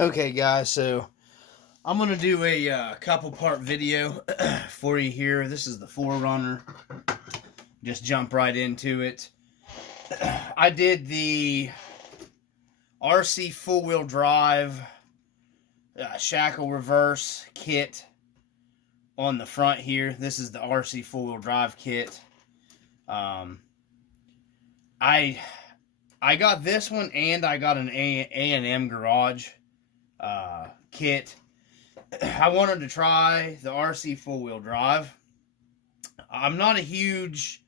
Okay, guys, so I'm going to do a couple part video for you here. This is the 4runner. Just jump right into it. I did the RC four-wheel drive shackle reverse kit on the front here. This is the RC four-wheel drive kit. I got this one, and I got an A&M Garage kit. I wanted to try the RC four-wheel drive. I'm not a huge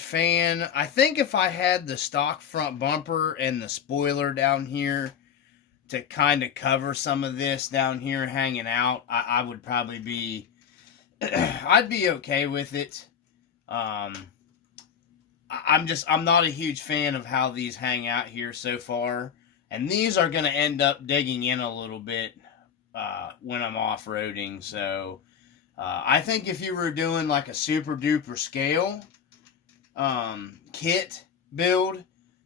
fan. I think if I had the stock front bumper and the spoiler down here to kind of cover some of this down here hanging out, I would probably be I'd be okay with it. I'm not a huge fan of how these hang out here so far. And these are going to end up digging in a little bit when I'm off-roading. So I think if you were doing like a super duper scale kit build,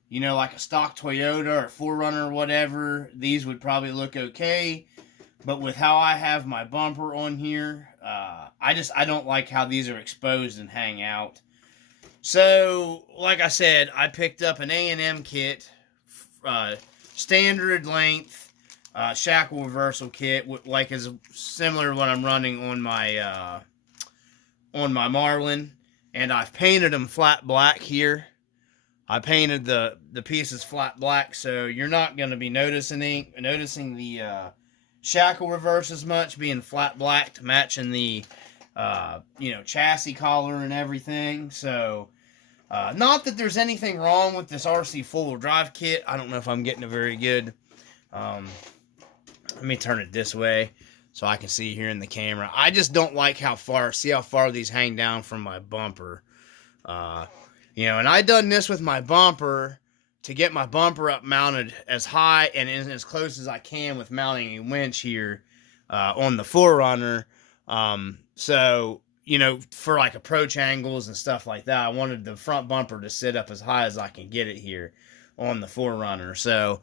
you know, like a stock Toyota or 4runner or whatever, these would probably look okay. But with how I have my bumper on here, I don't like how these are exposed and hang out. So, like I said, I picked up an A&M kit, standard length, shackle reversal kit, like is similar to what I'm running on my Marlin, and I've painted them flat black here. I painted the pieces flat black, so you're not going to be noticing the shackle reverse as much, being flat black to matching the chassis collar and everything. So not that there's anything wrong with this RC four-wheel drive kit. I don't know if I'm getting it very good. Let me turn it this way so I can see here in the camera. I just don't like see how far these hang down from my bumper. And I done this with my bumper to get my bumper up mounted as high and as close as I can with mounting a winch here on the 4runner. So, for like approach angles and stuff like that, I wanted the front bumper to sit up as high as I can get it here on the 4runner. So,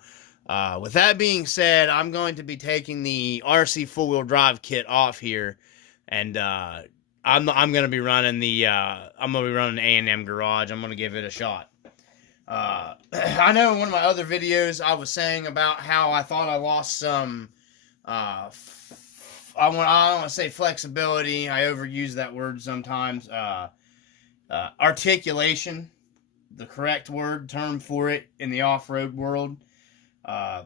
with that being said, I'm going to be taking the RC four-wheel drive kit off here, and I'm going to be running A&M Garage. I'm going to give it a shot. I know in one of my other videos I was saying about how I thought I lost some I don't want to say flexibility. I overuse that word sometimes. Articulation, the correct term for it in the off-road world. I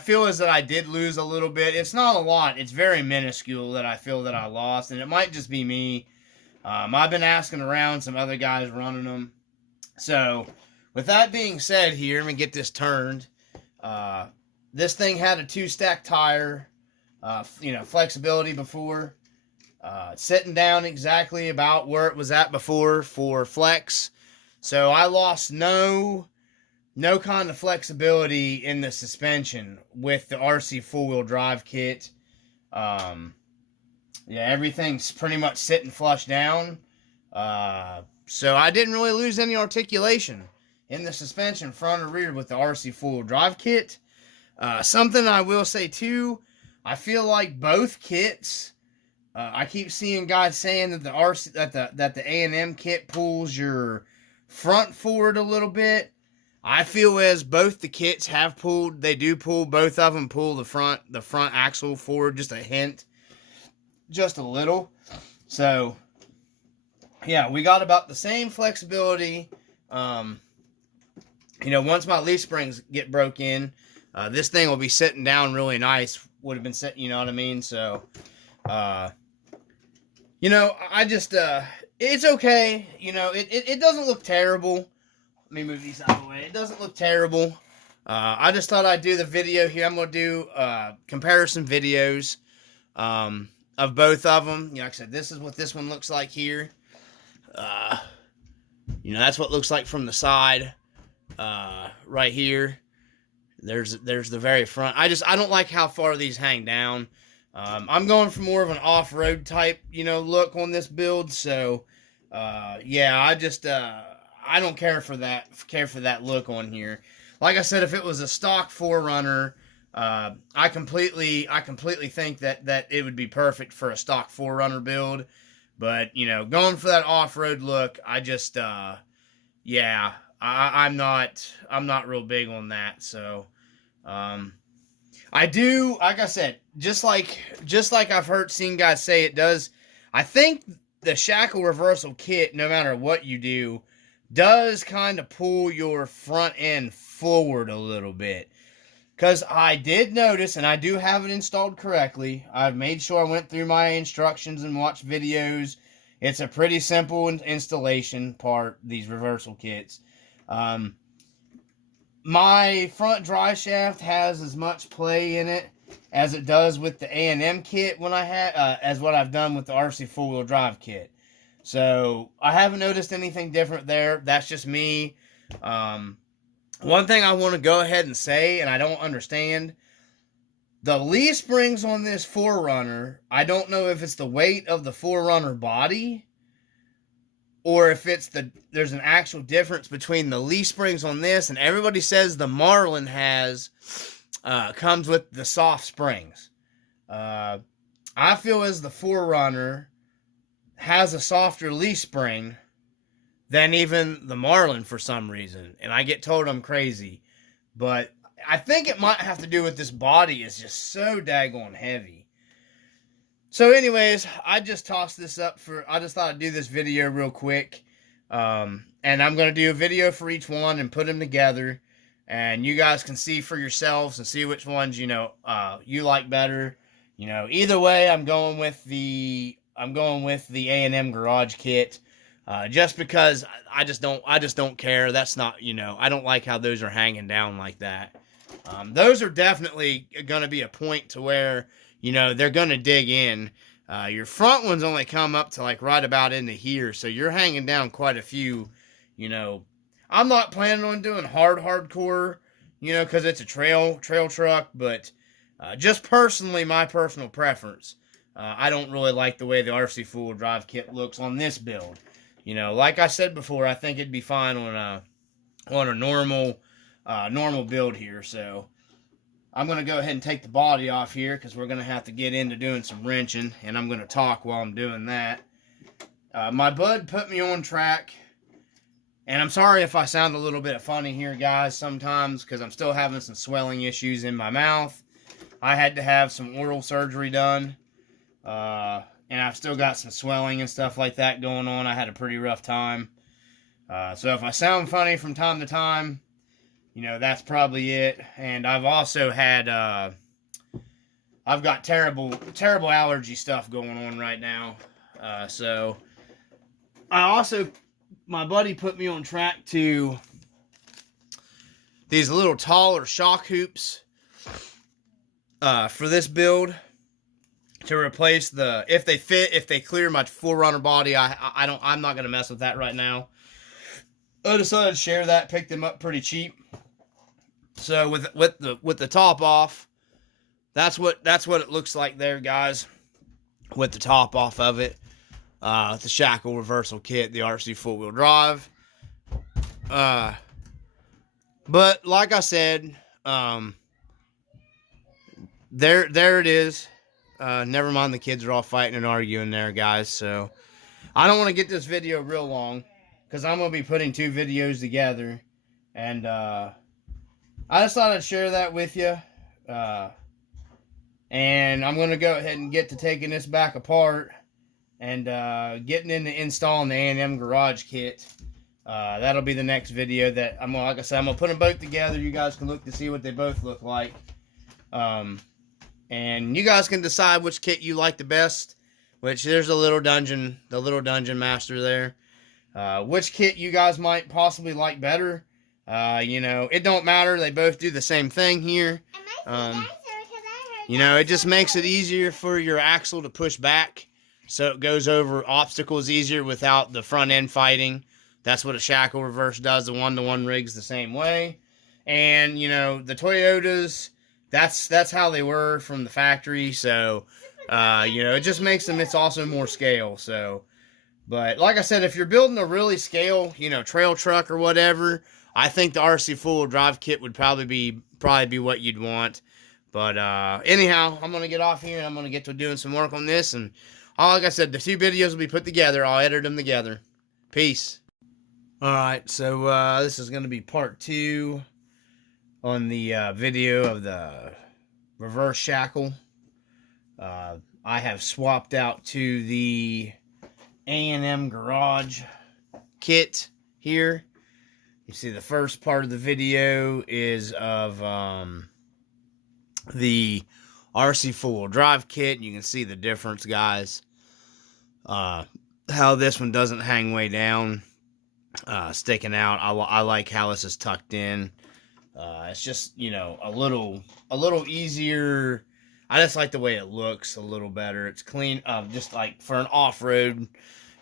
feel as that I did lose a little bit. It's not a lot. It's very minuscule that I feel that I lost, and it might just be me. I've been asking around some other guys running them. So, with that being said here, let me get this turned. This thing had a 2-stack tire, flexibility before. Sitting down exactly about where it was at before for flex. So I lost no kind of flexibility in the suspension with the RC four-wheel drive kit. Everything's pretty much sitting flush down. So I didn't really lose any articulation in the suspension, front or rear, with the RC four-wheel drive kit. Something I will say too, I feel like both kits, I keep seeing guys saying that the A&M kit pulls your front forward a little bit. I feel as both the kits have pulled. They do pull. Both of them pull the front axle forward just a hint, just a little. So yeah, we got about the same flexibility. Once my leaf springs get broke in, this thing will be sitting down really nice. Would have been sitting, you know what I mean? So, I just, it's okay. It doesn't look terrible. Let me move these out of the way. It doesn't look terrible. I just thought I'd do the video here. I'm going to do comparison videos of both of them. Like I said, this is what this one looks like here. That's what it looks like from the side right here. There's the very front. I don't like how far these hang down. I'm going for more of an off-road type, look on this build. So, I don't care for that look on here. like I said, if it was a stock 4runner, I completely think that it would be perfect for a stock 4runner build. But, you know, going for that off-road look, I just, yeah, I'm not real big on that. So, I do, like I said, just like I've seen guys say it does. I think the shackle reversal kit, no matter what you do, does kind of pull your front end forward a little bit. Because I did notice, and I do have it installed correctly. I've made sure I went through my instructions and watched videos. It's a pretty simple installation part, these reversal kits. My front drive shaft has as much play in it as it does with the A&M kit when I had, as what I've done with the Rc4wd drive kit. So I haven't noticed anything different there. That's just me. One thing I want to go ahead and say, and I don't understand, the leaf springs on this 4runner, I don't know if it's the weight of the 4runner body, or if it's there's an actual difference between the leaf springs on this, and everybody says the Marlin comes with the soft springs. I feel as the 4runner has a softer leaf spring than even the Marlin for some reason, and I get told I'm crazy, but I think it might have to do with this body is just so daggone heavy. So anyways, I just tossed this up I just thought I'd do this video real quick, and I'm going to do a video for each one and put them together, and you guys can see for yourselves and see which ones, you know, you like better. You know, either way, I'm going with the A&M Garage kit. Just because I just don't care. That's not, you know, I don't like how those are hanging down like that. Those are definitely going to be a point to where, you know, they're going to dig in. Your front ones only come up to like right about into here. So you're hanging down quite a few, you know. I'm not planning on doing hardcore, you know, because it's a trail truck. But just personally, my personal preference, I don't really like the way the Rc4wd drive kit looks on this build. You know, like I said before, I think it'd be fine on a normal build here. So I'm going to go ahead and take the body off here because we're going to have to get into doing some wrenching, and I'm going to talk while I'm doing that. My bud put me on track, and I'm sorry if I sound a little bit funny here, guys, sometimes, because I'm still having some swelling issues in my mouth. I had to have some oral surgery done. And I've still got some swelling and stuff like that going on. I had a pretty rough time. So if I sound funny from time to time, you know, that's probably it. And I've also had, I've got terrible allergy stuff going on right now. So my buddy put me on track to these little taller shock hoops for this build. To replace if they clear my 4runner body, I'm not gonna mess with that right now. I decided to share that, picked them up pretty cheap. So with the top off, that's what it looks like there, guys. With the top off of it, the shackle reversal kit, the Rc4wd drive. But like I said, there it is. Never mind, the kids are all fighting and arguing there, guys. So I don't want to get this video real long because I'm going to be putting two videos together. And I just thought I'd share that with you. And I'm going to go ahead and get to taking this back apart and getting into installing the A&M Garage kit. That'll be the next video that like I said, I'm going to put them both together. You guys can look to see what they both look like. And you guys can decide which kit you like the best. Which there's the little dungeon master there. Which kit you guys might possibly like better. You know, it don't matter. They both do the same thing here. You know, it just makes it easier for your axle to push back. So it goes over obstacles easier without the front end fighting. That's what a shackle reverse does. The one-to-one rig's the same way. And, you know, the Toyotas, that's how they were from the factory. So, you know, it just makes them, it's also more scale. So, but like I said, if you're building a really scale, you know, trail truck or whatever, I think the Rc4wd drive kit would probably be what you'd want. But anyhow, I'm gonna get off here and I'm gonna get to doing some work on this. And like I said, the 2 videos will be put together. I'll edit them together. Peace. All right, so this is gonna be part 2 on the video of the reverse shackle. I have swapped out to the A&M Garage kit here. You see the first part of the video is of the Rc4wd drive kit. You can see the difference, guys. How this one doesn't hang way down, sticking out. I like how this is tucked in. It's just, you know, a little easier. I just like the way it looks a little better. It's clean, just like for an off-road,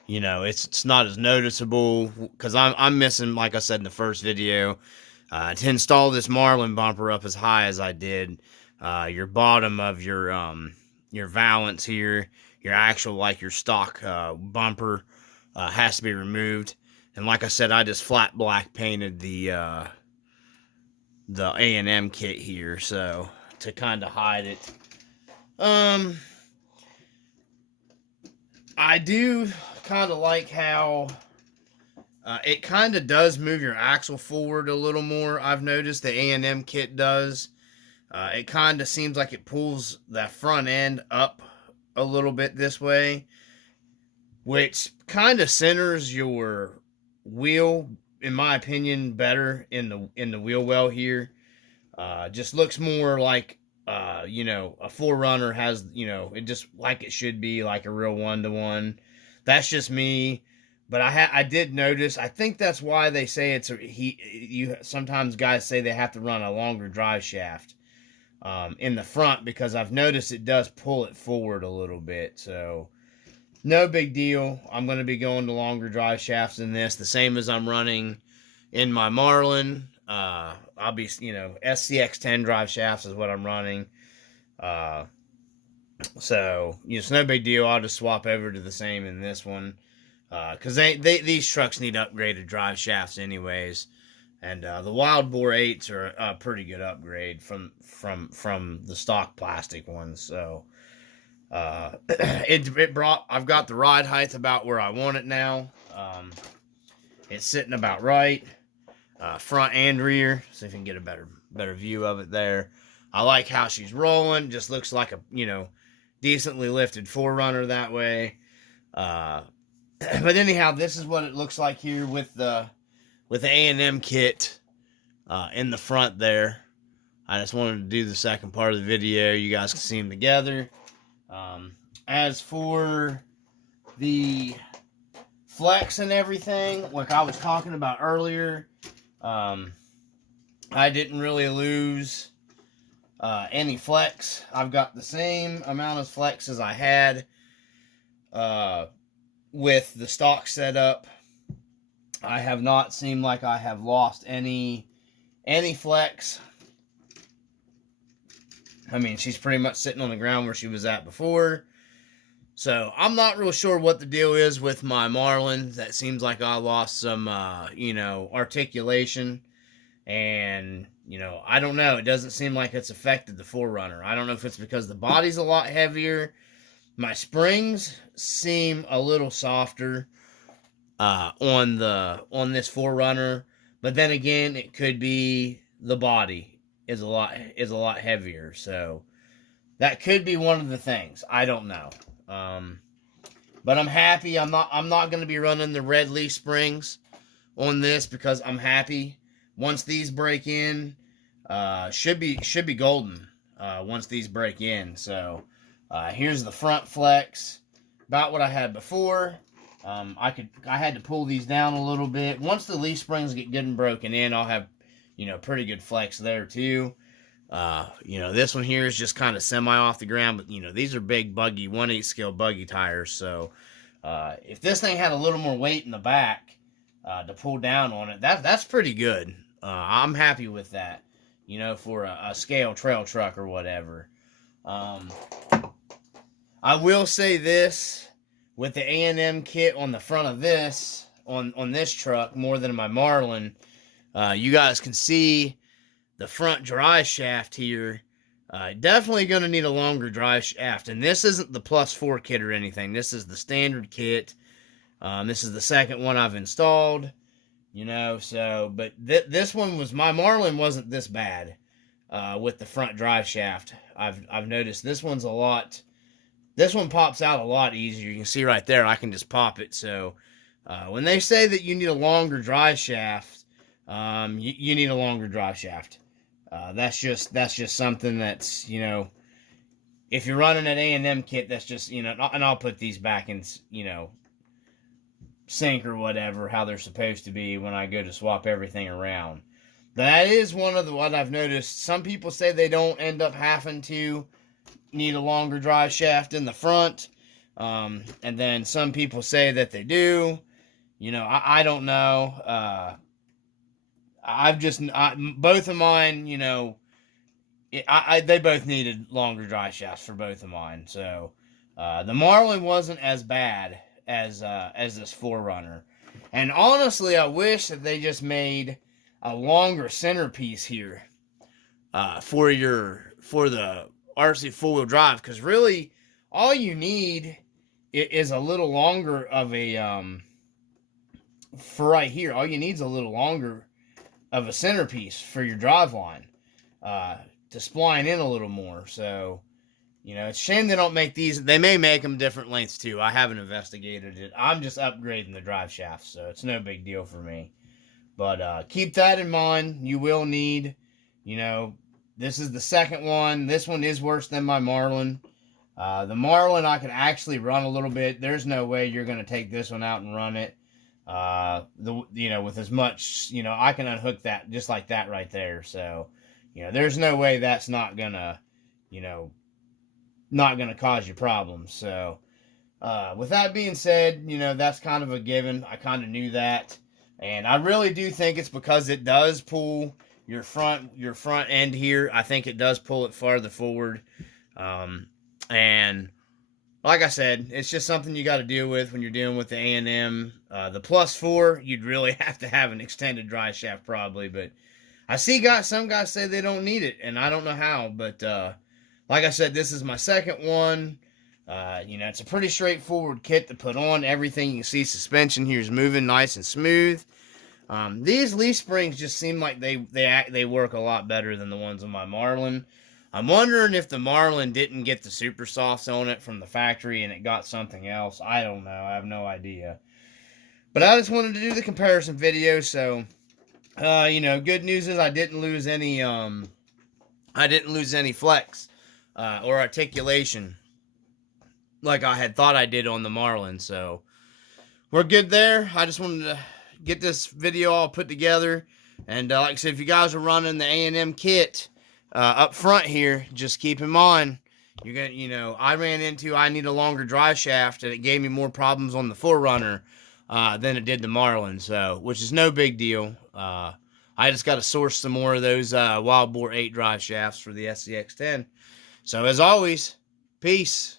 you know, it's not as noticeable, because I'm missing, like I said in the first video, to install this Marlin bumper up as high as I did, your bottom of your valance here, your actual, like your stock bumper, has to be removed. And like I said, I just flat black painted the A&M kit here, so to kind of hide it. I do kind of like how it kind of does move your axle forward a little more. I've noticed the A&M kit does. It kind of seems like it pulls that front end up a little bit this way, which kind of centers your wheel, in my opinion, better in the wheel well here. Just looks more like you know, a 4runner has, you know, it just like it should be, like a real 1-to-1. That's just me, but I did notice. I think that's why they say it's sometimes guys say they have to run a longer drive shaft in the front, because I've noticed it does pull it forward a little bit. So no big deal. I'm going to be going to longer drive shafts in this, the same as I'm running in my Marlin. I'll be, you know, SCX10 drive shafts is what I'm running. So, you know, it's no big deal. I'll just swap over to the same in this one. Because these trucks need upgraded drive shafts anyways. And the Wild Boar 8s are a pretty good upgrade from the stock plastic ones. So, I've got the ride height about where I want it now. It's sitting about right. Front and rear, so if you can get a better view of it there. I like how she's rolling. Just looks like a, you know, decently lifted 4runner that way. But anyhow, this is what it looks like here with the A&M kit in the front there. I just wanted to do the second part of the video. You guys can see them together. As for the flex and everything, like I was talking about earlier, I didn't really lose any flex. I've got the same amount of flex as I had with the stock setup. I have not seemed like I have lost any flex. I mean, she's pretty much sitting on the ground where she was at before. So, I'm not real sure what the deal is with my Marlin. That seems like I lost some, you know, articulation. And, you know, I don't know. It doesn't seem like it's affected the 4runner. I don't know if it's because the body's a lot heavier. My springs seem a little softer on this 4runner. But then again, it could be the body is a lot heavier. So, that could be one of the things. I don't know. But I'm happy. I'm not going to be running the red leaf springs on this, because I'm happy. Once these break in, should be golden. Once these break in. So here's the front flex, about what I had before. I had to pull these down a little bit. Once the leaf springs get good and broken in, I'll have, you know, pretty good flex there too. You know, this one here is just kind of semi off the ground, but, you know, these are big buggy 1/8 scale buggy tires. So, if this thing had a little more weight in the back, to pull down on it, that's pretty good. I'm happy with that, you know, for a scale trail truck or whatever. I will say this, with the A&M kit on the front of this, on this truck, more than my Marlin, You guys can see the front drive shaft here. Definitely going to need a longer drive shaft. And this isn't the +4 kit or anything. This is the standard kit. This is the second one I've installed. You know, so, but this one was, my Marlin wasn't this bad with the front drive shaft. I've noticed this one's a lot, this one pops out a lot easier. You can see right there, I can just pop it. So when they say that you need a longer drive shaft, you need a longer drive shaft. That's just something that's, you know, if you're running an A&M kit, that's just, you know, and I'll put these back in, you know, sync or whatever, how they're supposed to be when I go to swap everything around. That is one of what I've noticed. Some people say they don't end up having to need a longer drive shaft in the front. And then some people say that they do. You know, I don't know. Both of mine, you know, they both needed longer drive shafts for both of mine. So the Marlin wasn't as bad as this 4runner. And honestly, I wish that they just made a longer centerpiece here for the Rc4wd drive, because really all you need is a little longer of a for right here. All you need is a little longer of a centerpiece for your driveline to spline in a little more. So, you know, it's a shame they don't make these. They may make them different lengths too. I haven't investigated it. I'm just upgrading the drive shaft, so it's no big deal for me. But keep that in mind. You will need, you know, this is the second one. This one is worse than my Marlin. The Marlin I can actually run a little bit. There's no way you're going to take this one out and run it. You know, with as much, you know, I can unhook that just like that right there. So, you know, there's no way that's not going to, you know, not going to cause you problems. So, with that being said, you know, that's kind of a given. I kind of knew that. And I really do think it's because it does pull your front end here. I think it does pull it farther forward. And like I said, it's just something you got to deal with when you're dealing with the A&M. The +4, you'd really have to have an extended drive shaft probably. But I see some guys say they don't need it, and I don't know how. But like I said, this is my second one. You know, it's a pretty straightforward kit to put on. Everything you can see, suspension here is moving nice and smooth. These leaf springs just seem like they work a lot better than the ones on my Marlin. I'm wondering if the Marlin didn't get the super softs on it from the factory and it got something else. I don't know. I have no idea. But I just wanted to do the comparison video. So, you know, good news is I didn't lose any flex or articulation like I had thought I did on the Marlin. So we're good there. I just wanted to get this video all put together. And like I said, if you guys are running the A&M kit up front here, just keep in mind, you're gonna, you know, I need a longer drive shaft, and it gave me more problems on the 4runner than it did the Marlin. So, which is no big deal. I just got to source some more of those Wild Boar 8 drive shafts for the SCX10. So as always, peace.